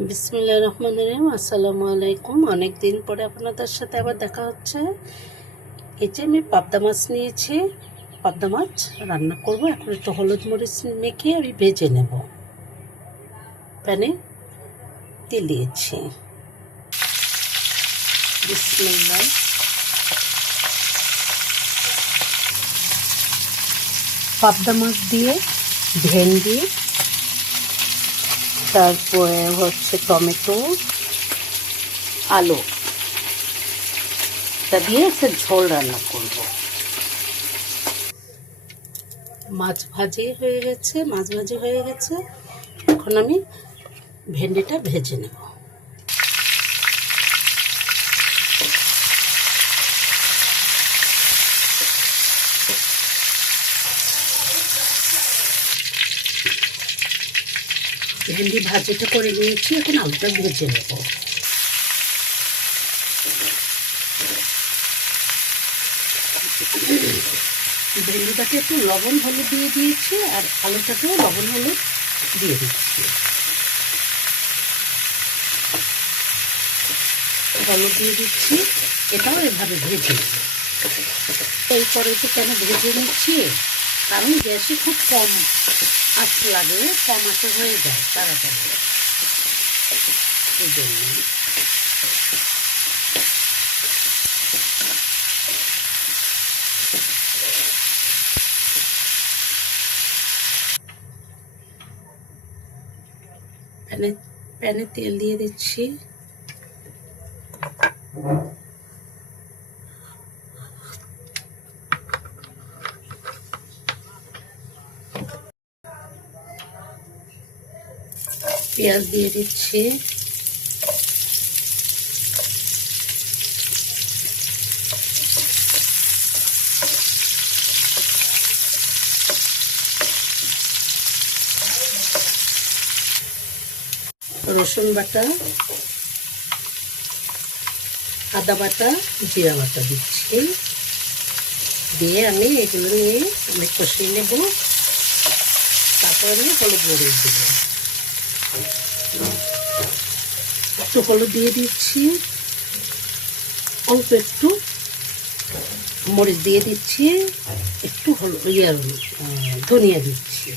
বিসমিল্লাহির রহমানির রহিম। আসসালামু আলাইকুম। অনেক দিন পরে আপনাদের সাথে আবার দেখা হচ্ছে। এই যে আমি পাবদা মাছ নিয়েছি, পাবদা মাছ রান্না করব। এখন একটু হলুদ মরিচ মেখে আমি ভেজে নেব। প্যানে তেল দিয়েছি। বিসমিল্লাহ। পাবদা মাছ দিয়ে ভেন্ডি, তারপরে হচ্ছে টমেটো, আলু তা দিয়ে একটা ঝোল রান্না করব। মাছ ভাজি হয়ে গেছে। এখন আমি ভেন্ডিটা ভেজে নেব। ভেন্ডি ভাজিটা করে নিয়েছি, এখন আলুটা ভেজে নেব। ভেন্ডিটাকে একটু লবণ হলুদ দিয়ে দিয়েছি, আর আলুটাকেও লবণ হলুদ দিয়ে দিচ্ছি। হলুদ দিয়ে দিচ্ছি, এটাও এভাবে ভেজে নেব। এই কড়াইতে কেন ভেজে নিচ্ছি, কারণ গ্যাসে খুব কম আঁচ লাগে, কম আঁচে হয়ে যায় তাড়াতাড়ি, এই জন্য। প্যানে তেল দিয়ে দিচ্ছি। পেঁয়াজ দিয়ে দিচ্ছি। রসুন বাটা, আদা বাটা, জিরা বাটা দিচ্ছি। দিয়ে আমি এগুলো নিয়ে আমি কষিয়ে নেব। তারপর আমি হলুদ মরিচ দেব। একটু হলুদ দিয়ে দিচ্ছি, অল্প একটু মরিচ দিয়ে দিচ্ছি, একটু ধনিয়া দিচ্ছি।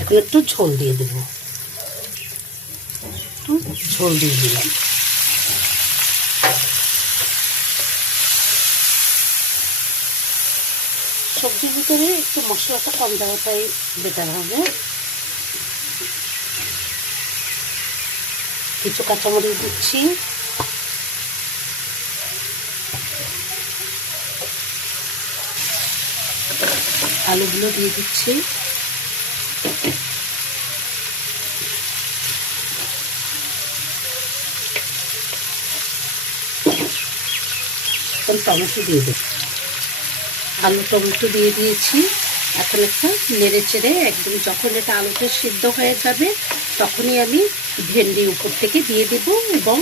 এখন একটু ঝোল দিয়ে দেব। একটু ঝোল দিয়ে দিলাম। সবজির ভিতরে একটু মশলাটা কম দেওয়াটাই বেটার হবে। কিছু কাঁচামরিচ দিচ্ছি। আলুগুলো দিয়ে দিচ্ছি। এখন টমেটো দিয়ে দেব। আলু টমেটো দিয়ে দিয়েছি। এখন একটা নেড়ে চেড়ে একদম যখন এটা আলুটা সিদ্ধ হয়ে যাবে, তখনই আমি ভেন্ডি উপর থেকে দিয়ে দেব এবং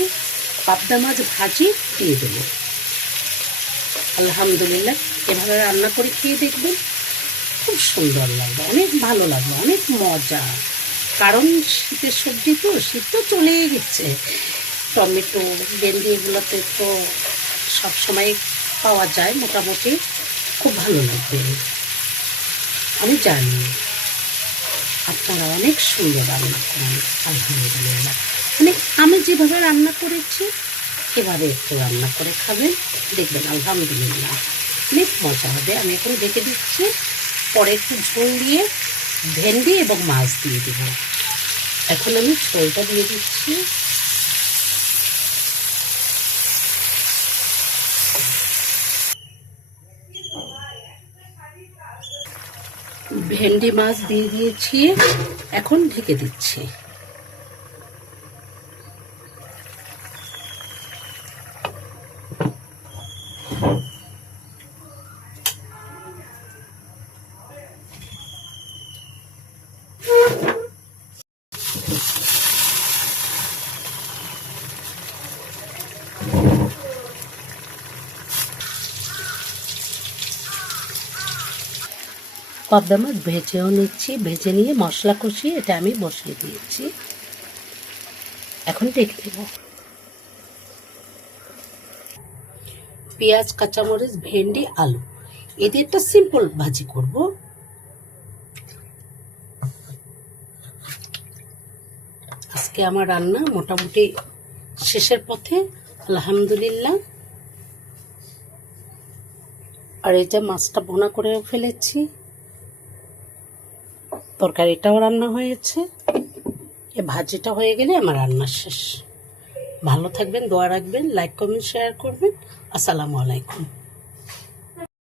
পাবদা মাছ ভাজি দিয়ে দেব। আলহামদুলিল্লাহ, এভাবে রান্না করে খেয়ে দেখবেন, খুব সুন্দর লাগবে, অনেক ভালো লাগবে, অনেক মজা। কারণ শীতের সবজি তো, শীত তো চলেই গেছে। টমেটো, ভেন্ডি এগুলোতে তো সবসময় পাওয়া যায় মোটামুটি। খুব ভালো লাগবে। আমি জানি আপনারা অনেক সুন্দর রান্না করেন, আলহামদুলিল্লাহ। মানে আমি যেভাবে রান্না করেছি এভাবে একটু রান্না করে খাবেন, দেখবেন আলহামদুলিল্লাহ অনেক মজা হবে। আমি এখন ঢেকে দিচ্ছি। পরে একটু ঝোল দিয়ে ভেন্ডি এবং মাছ দিয়ে দেব। এখন আমি ঝোলটা দিয়ে দিচ্ছি। ভেন্ডি মাছ দিয়ে দিয়েছি, এখন ঢেকে দিচ্ছি। পাবদা মাছ ভেজেও নিচ্ছি। ভেজে নিয়ে মশলা কষিয়ে এটা আমি বসিয়ে দিয়েছি। এখন দেখে দেব। পেঁয়াজ, কাঁচামরিচ, ভেন্ডি, আলু এদের একটা সিম্পল ভাজি করব। আজকে আমার রান্না মোটামুটি শেষের পথে, আলহামদুলিল্লাহ। আর এই যে মাছটা ভুনা করে ফেলেছি, তরকারিটাও রান্না হয়েছে, এ ভাজিটা হয়ে গেলে আমার রান্না শেষ। ভালো থাকবেন, দোয়া রাখবেন, লাইক কমেন্ট শেয়ার করবেন। আসসালামু আলাইকুম।